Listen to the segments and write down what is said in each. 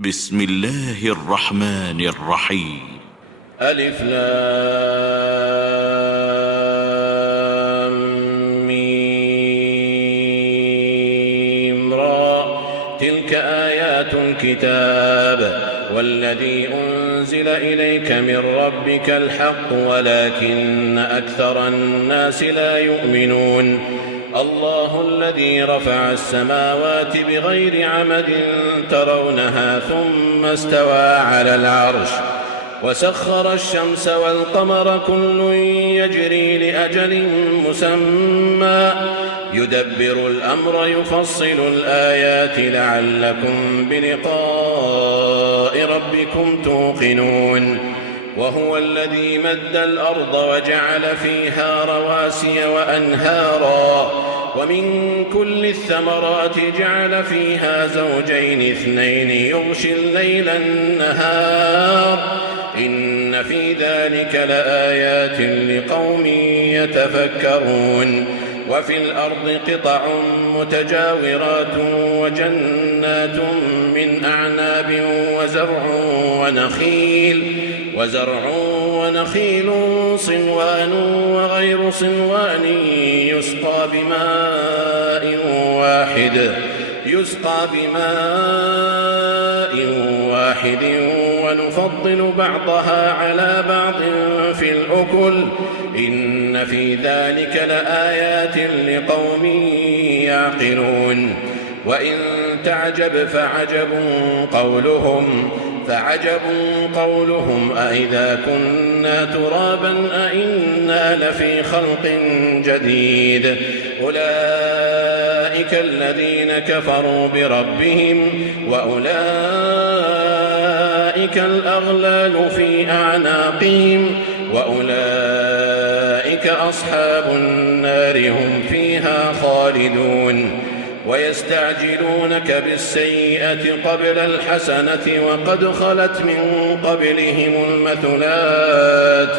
بسم الله الرحمن الرحيم. ألف لام ميم را. تلك آيات الكتاب والذي أنزل إليك من ربك الحق ولكن أكثر الناس لا يؤمنون. الله الذي رفع السماوات بغير عمد ترونها ثم استوى على العرش وسخر الشمس والقمر كل يجري لأجل مسمى يدبر الأمر يفصل الآيات لعلكم بلقاء ربكم توقنون. وهو الذي مد الأرض وجعل فيها رواسي وأنهارا ومن كل الثمرات جعل فيها زوجين اثنين يغشي الليل النهار إن في ذلك لآيات لقوم يتفكرون. وفي الأرض قطع متجاورات وجنات من أعناب وزرع ونخيل صنوان وغير صنوان يسقى بماء واحد ونفضل بعضها على بعض في الأكل إن في ذلك لآيات لقوم يعقلون. وإن تعجب فعجب قولهم أئذا كنا ترابا أئنا لفي خلق جديد أولئك الذين كفروا بربهم وأولئك الأغلال في أعناقهم وأولئك أصحاب النار هم فيها خالدون. ويستعجلونك بالسيئة قبل الحسنة وقد خلت من قبلهم المثلات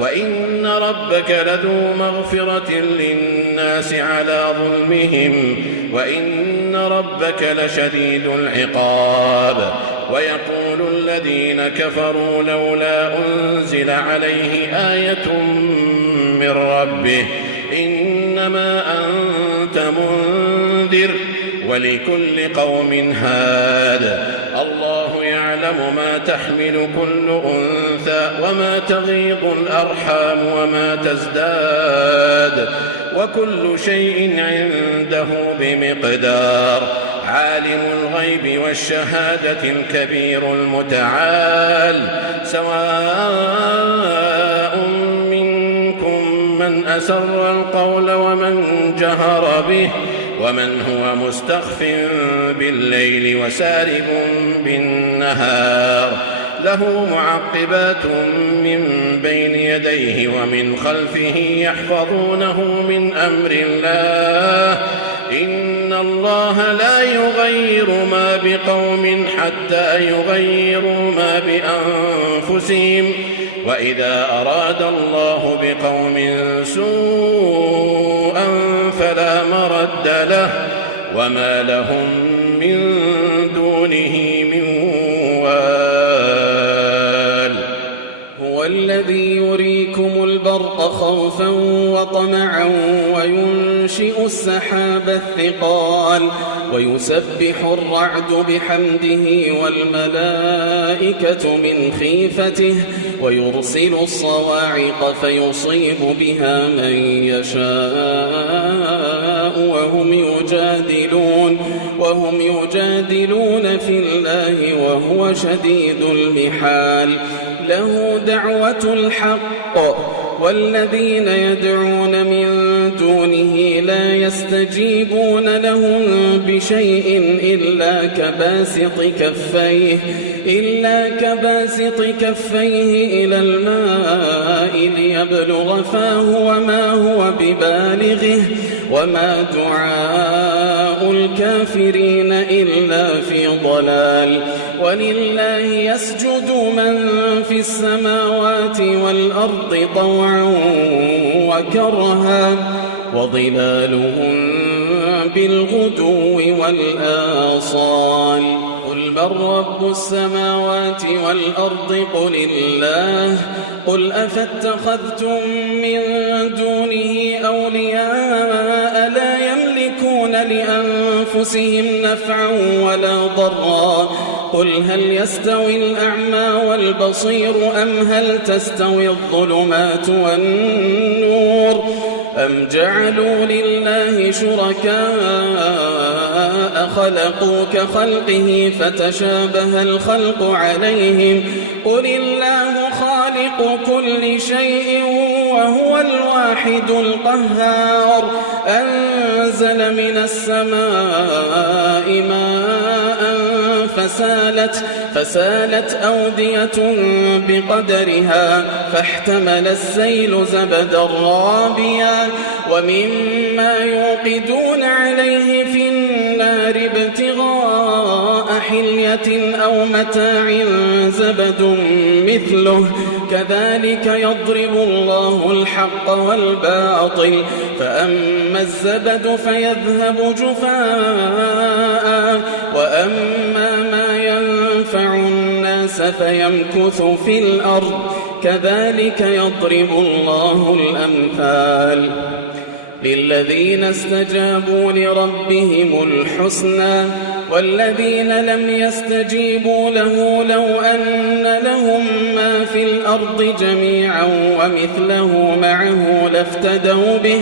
وإن ربك لذو مغفرة للناس على ظلمهم وإن ربك لشديد العقاب. ويقول الذين كفروا لولا أنزل عليه آية من ربه إنما أنت منذر ولكل قوم هاد الله يعلم ما تحمل كل أنثى وما تغيض الأرحام وما تزداد وكل شيء عنده بمقدار. عالم الغيب والشهادة الكبير المتعال سواء من أسر القول ومن جهر به ومن هو مستخف بالليل وسارب بالنهار له معقبات من بين يديه ومن خلفه يحفظونه من أمر الله إن الله لا يغير ما بقوم حتى يغيروا ما بأنفسهم وإذا أراد الله بقوم سوءا فلا مرد له وما لهم من دونه من وال. هو الذي يريكم البرق خوفا وطمعا وينشئ السحاب الثقال ويسبح الرعد بحمده والملائكة من خيفته ويرسل الصواعق فيصيب بها من يشاء وهم يجادلون في الله وهو شديد المحال. له دعوة الحق والذين يدعون من دونه لا يستجيبون لهم بشيء إلا كباسط كفيه إلى الماء ليبلغ فاه وما هو ببالغه وما دعاء الكافرين إلا في ضلال. ولله يسجد من في السماوات والأرض طوعا وكرها وظلالهم بالغدو والآصال. قل من رب السماوات والأرض قل الله قل أفاتخذتم من دونه أولياء لا يملكون لأنفسهم نفعا ولا ضرا قل هل يستوي الأعمى والبصير أم هل تستوي الظلمات والنور أم جعلوا لله شركاء خلقوا كخلقه فتشابه الخلق عليهم قل الله خالق كل شيء وهو الواحد القهار أنزل من السماء ماء فسالت أودية بقدرها فاحتمل السيل زبدا رابيا ومما يوقدون عليه في النار ابتغاء حلية أو متاع زبد مثله كذلك يضرب الله الحق والباطل فأما الزبد فيذهب جفاء وأما ما ينفع الناس فيمكث في الأرض كذلك يضرب الله الأمثال للذين استجابوا لربهم الحسنى والذين لم يستجيبوا له لو أن لهم ما في الأرض جميعا ومثله معه لافتدوا به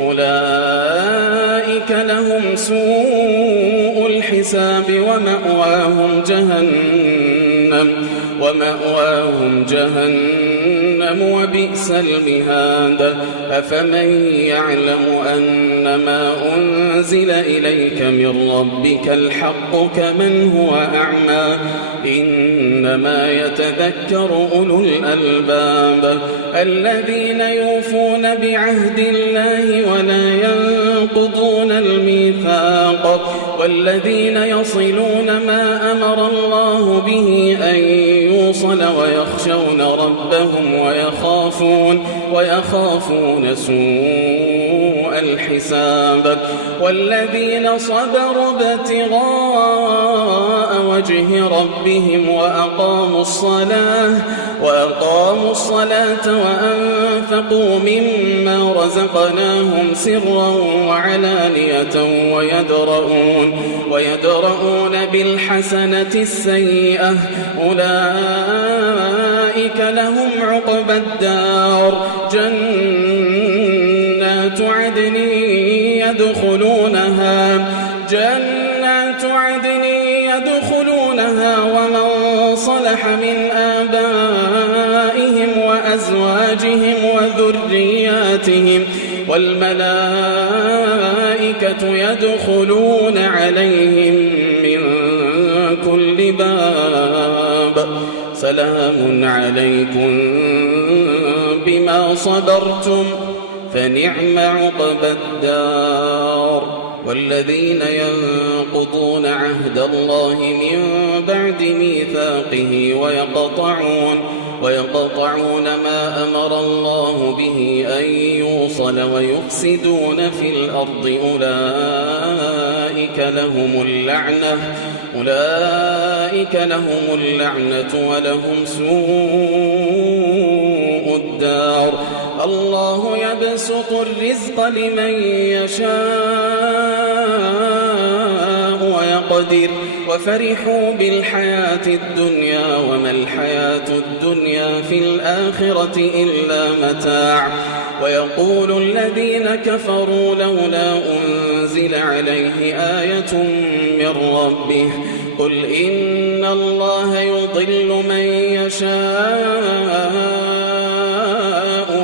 أولئك لهم سوء الحساب ومأواهم جهنم وبئس المهاد أفمن يعلم أن ما أنزل إليك من ربك الحق كمن هو أعمى إنما يتذكر أولو الألباب الذين يوفون بعهد الله ولا ينقضون الميثاق والذين يصلون ما أمر الله به أن يوصل ويخشون ربهم ويخافون سوء الحساب والذين صبروا ابتغاء وجه ربهم وأقاموا الصلاة وأنفقوا مما رزقناهم سرا وعلانية ويدرؤون بالحسنة السيئة أولئك لهم عقبى الدار جنات عدن يدخلونها ومن صلح من آبائهم وأزواجهم وذرياتهم والملائكة يدخلون عليهم من كل باب سلام عليكم بما صبرتم فنعم عقبى الدار والذين ينقضون عهد الله من بعد ميثاقه ويقطعون ما أمر الله به أن يوصل ويفسدون في الأرض أولئك لهم اللعنة ولهم سوء الدار الله يبسط الرزق لمن يشاء ويقدر وفرحوا بالحياة الدنيا وما الحياة الدنيا في الآخرة إلا متاع ويقول الذين كفروا لولا أنزل عليه آية من ربه قل إن الله يضل من يشاء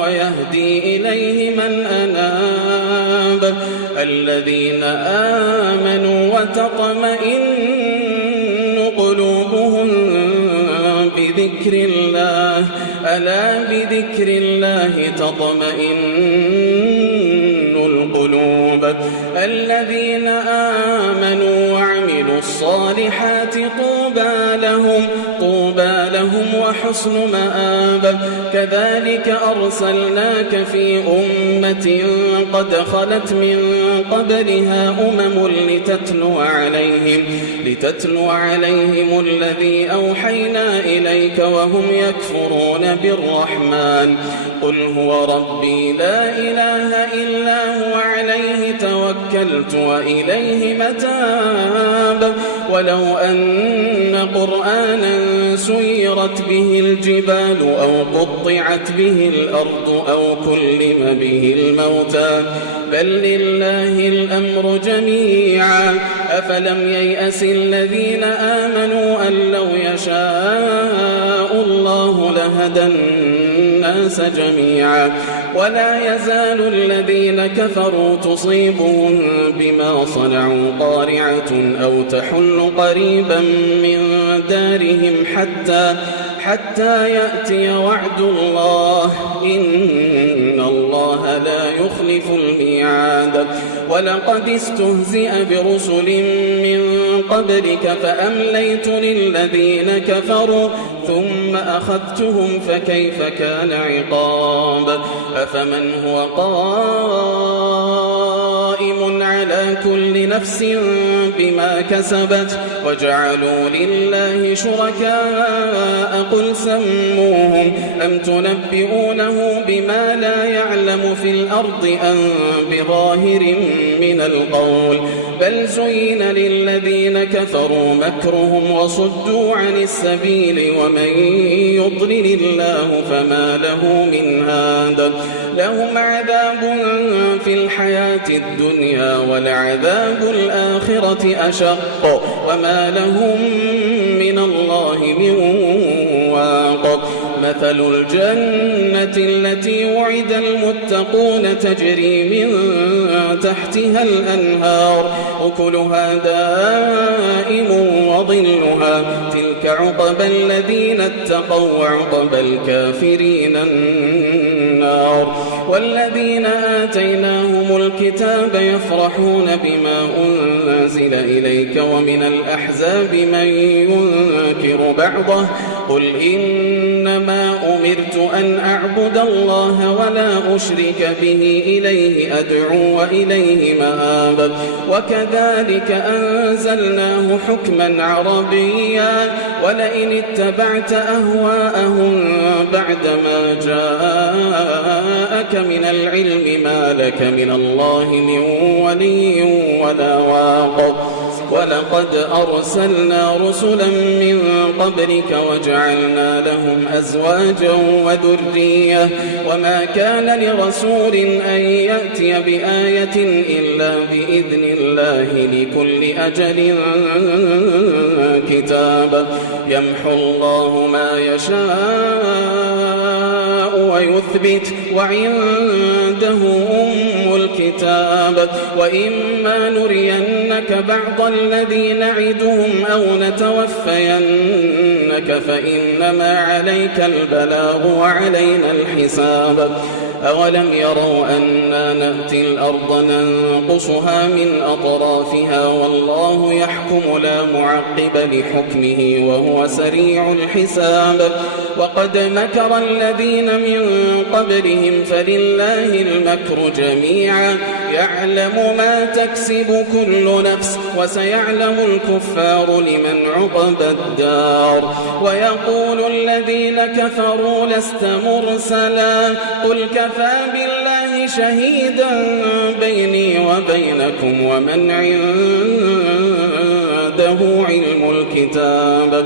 ويهدي إليه من أناب الذين آمنوا وتطمئن قلوبهم بذكر الله ألا بذكر الله تطمئن القلوب الذين آمنوا وعملوا الصالحات طوبى لهم وحسن مآب. كذلك أرسلناك في أمة قد خلت من قبلها لتتلو عليهم الذي أوحينا إليك وهم يكفرون بالرحمن. قل هو ربي لا إله إلا هو عليه توكلت وإليه متاب. ولو أن قرآنا سيرت به الجبال أو قطعت به الأرض أو كلم به الموتى بل لله الأمر جميعا. أفلم ييأس الذين آمنوا أن لو يشاء الله لهدى الناس جميعا. ولا يزال الذين كفروا تصيبهم بما صنعوا قارعة أو تحل قريبا من دارهم حتى يأتي وعد الله إن الله لا يخلف الميعاد. ولقد استهزئ برسل من قبلك فأمليت للذين كفروا ثم أخذتهم فكيف كان عقاب. أفمن هو قائم على كل نفس بما كسبت وجعلوا لله شركاء قل سموهم أم تنبئونه بما لا يعلم في الأرض أم بظاهر من القول بل زين للذين كفروا مكرهم وصدوا عن السبيل ومن يضلل الله فما له من هاد. لهم عذاب في الحياة الدنيا ولعذاب الآخرة أشق وما لهم من الله من واق. مثل الجنة التي وعد المتقون تجري من تحتها الأنهار أكلها دائم وظلها تلك عقبى الذين اتقوا وعقبى الكافرين النار. والذين آتيناهم الكتاب يفرحون بما أنزل إليك ومن الأحزاب من ينكر بعضه قل إنما أمرت أن أعبد الله ولا أشرك به إليه أدعو وإليه مآب. وكذلك أنزلناه حكما عربيا ولئن اتبعت أهواءهم بعدما جاءك من العلم ما لك من الله من ولي ولا واق. ولقد أرسلنا رسلا من قبلك وجعلنا لهم أزواجا وذرية وما كان لرسول أن يأتي بآية إلا بإذن الله لكل أجل كتاب. يمحو الله ما يشاء ويثبت وعنده أم الكتاب. وإما نرينك بعض الذي نعدهم أو نتوفينك فإنما عليك البلاغ وعلينا الحساب. أولم يروا أنا نأتي الأرض ننقصها من أطرافها والله يحكم لا معقب لحكمه وهو سريع الحساب. وقد مكر الذين من قبلهم فلله المكر جميعا يعلم ما تكسب كل نفس وسيعلم الكفار لمن عقبى الدار. ويقول الذين كفروا لست مرسلا قل كفى بالله شهيدا بيني وبينكم ومن عنده علم الكتاب.